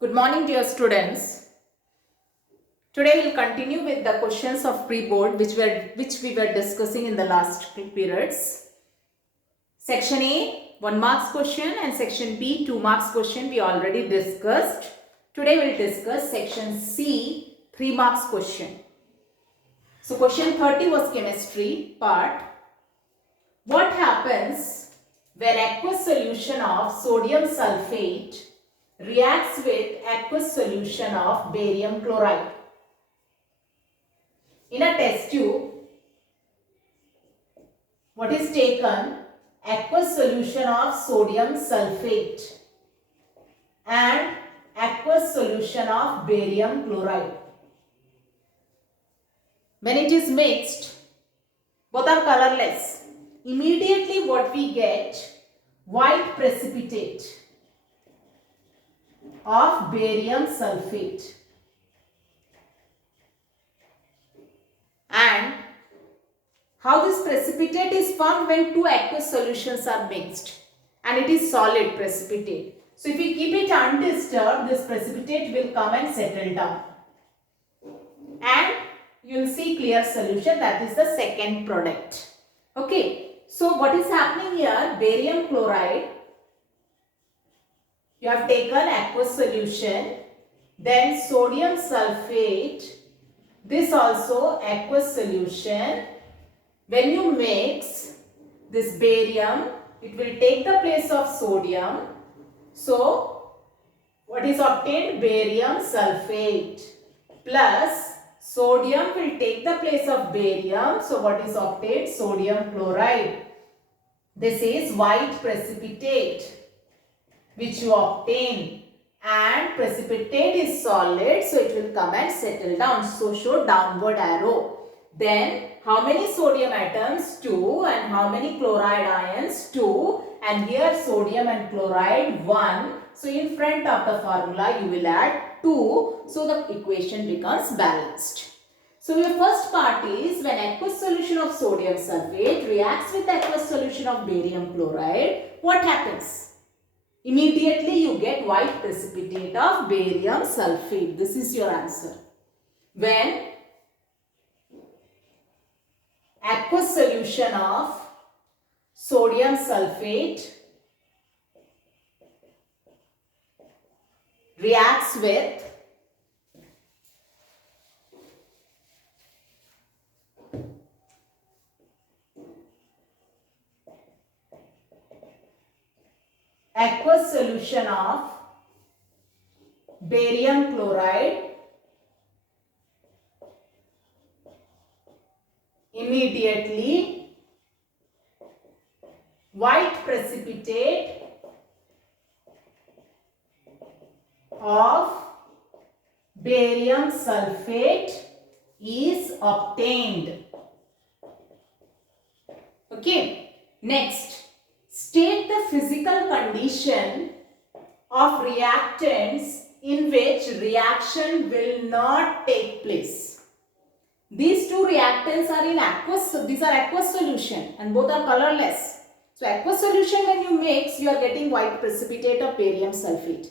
Good morning, dear students. Today we'll continue with the questions of pre-board which we were discussing in the last periods. Section A, 1 marks question, and section B, 2 marks question we already discussed. Today we'll discuss section C, 3 marks question. So question 30 was chemistry part. What happens when aqueous solution of sodium sulfate reacts with aqueous solution of barium chloride? In a test tube, what is taken? Aqueous solution of sodium sulfate and aqueous solution of barium chloride. When it is mixed, both are colorless. Immediately what we get? White precipitate of barium sulfate. And how this precipitate is formed? When two aqueous solutions are mixed and it is solid precipitate. So if we keep it undisturbed, this precipitate will come and settle down. And you will see clear solution, that is the second product. Okay. So what is happening here? Barium chloride. You have taken aqueous solution. Then sodium sulfate. This also aqueous solution. When you mix this barium, it will take the place of sodium. So, what is obtained? Barium sulfate plus sodium will take the place of barium. So, what is obtained? Sodium chloride. This is white precipitate which you obtain, and precipitate is solid, so it will come and settle down. So, show downward arrow. Then, how many sodium atoms? 2. And how many chloride ions? 2. And here sodium and chloride 1. So, in front of the formula you will add 2. So, the equation becomes balanced. So, your first part is when aqueous solution of sodium sulfate reacts with aqueous solution of barium chloride, what happens? Immediately you get white precipitate of barium sulfate. This is your answer. When aqueous solution of sodium sulfate reacts with aqueous solution of barium chloride, immediately white precipitate of barium sulfate is obtained. Okay. Next, state the physical condition of reactants in which reaction will not take place. These two reactants are in aqueous, these are aqueous solution and both are colorless. So aqueous solution, when you mix, you are getting white precipitate of barium sulfate.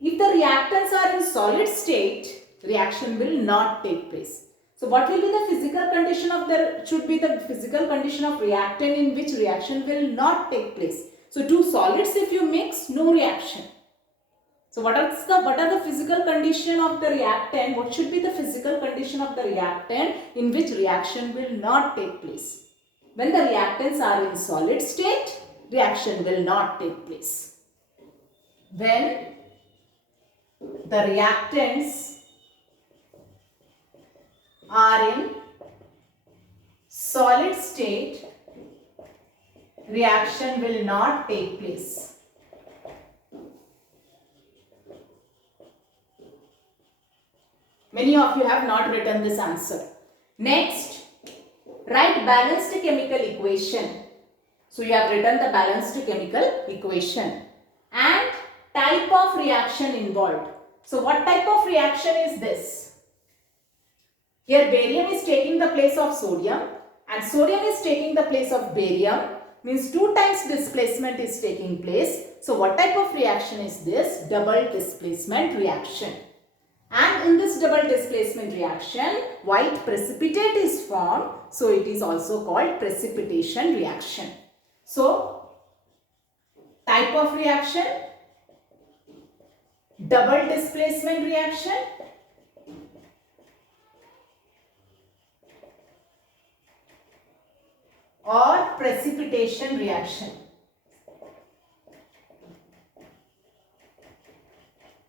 If the reactants are in solid state, reaction will not take place. So what will be the physical condition of should be the physical condition of reactant in which reaction will not take place. So two solids if you mix, no reaction. So what are the physical condition of the reactant? What should be the physical condition of the reactant in which reaction will not take place? When the reactants are in solid state, reaction will not take place. When the reactants are in solid state, reaction will not take place. Many of you have not written this answer. Next, write balanced chemical equation. So you have written the balanced chemical equation and type of reaction involved. So what type of reaction is this? Here barium is taking the place of sodium and sodium is taking the place of barium. means 2 times displacement is taking place. So what type of reaction is this? Double displacement reaction. And in this double displacement reaction, white precipitate is formed. So it is also called precipitation reaction. So type of reaction, double displacement reaction, or precipitation reaction.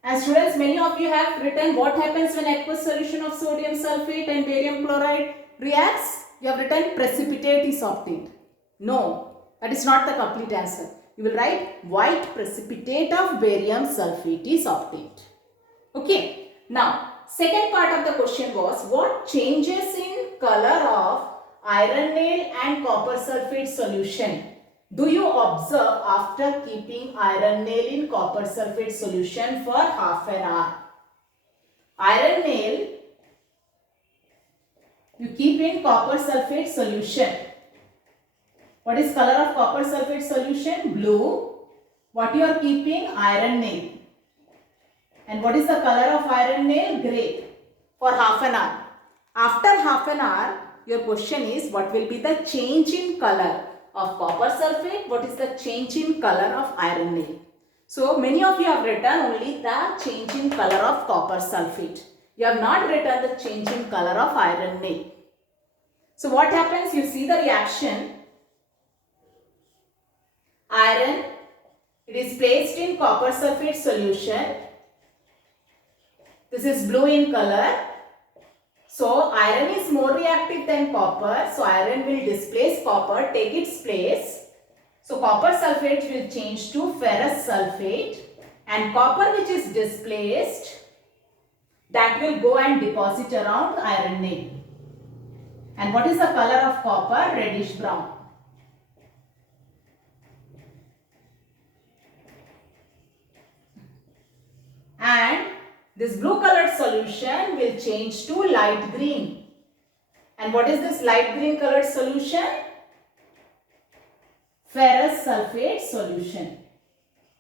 And students, many of you have written what happens when aqueous solution of sodium sulfate and barium chloride reacts. You have written precipitate is obtained. No, that is not the complete answer. You will write white precipitate of barium sulfate is obtained. Okay. Now, second part of the question was, what changes in color of iron nail and copper sulfate solution do you observe after keeping iron nail in copper sulfate solution for half an hour? Iron nail you keep in copper sulfate solution. What is color of copper sulfate solution? Blue. What you are keeping? Iron nail. And what is the color of iron nail? Gray. For half an hour. After half an hour, your question is, what will be the change in color of copper sulfate? What is the change in color of iron nail? So many of you have written only the change in color of copper sulfate. You have not written the change in color of iron nail. So what happens? You see the reaction. Iron, it is placed in copper sulfate solution. This is blue in color. So iron is more reactive than copper. So iron will displace copper, take its place. So copper sulfate will change to ferrous sulfate, and copper which is displaced, that will go and deposit around iron nail. And what is the color of copper? Reddish brown. And this blue colored solution will change to light green. And what is this light green colored solution? Ferrous sulfate solution.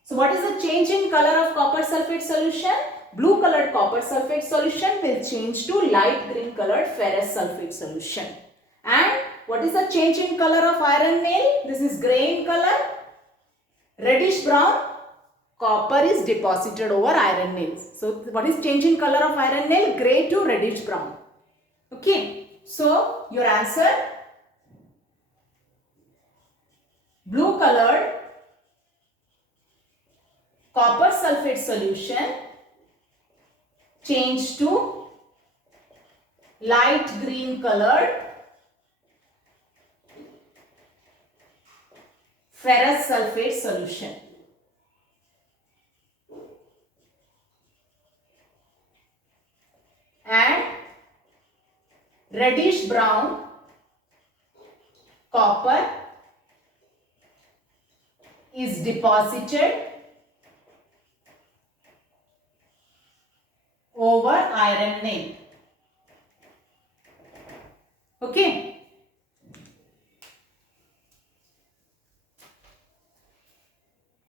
So what is the change in color of copper sulfate solution? Blue colored copper sulfate solution will change to light green colored ferrous sulfate solution. And what is the change in color of iron nail? This is gray in color. Reddish brown. Copper is deposited over iron nails. So what is change in color of iron nail? Gray to reddish brown. Okay. So your answer, blue colored copper sulfate solution change to light green colored ferrous sulfate solution. And reddish brown copper is deposited over iron nail. Okay.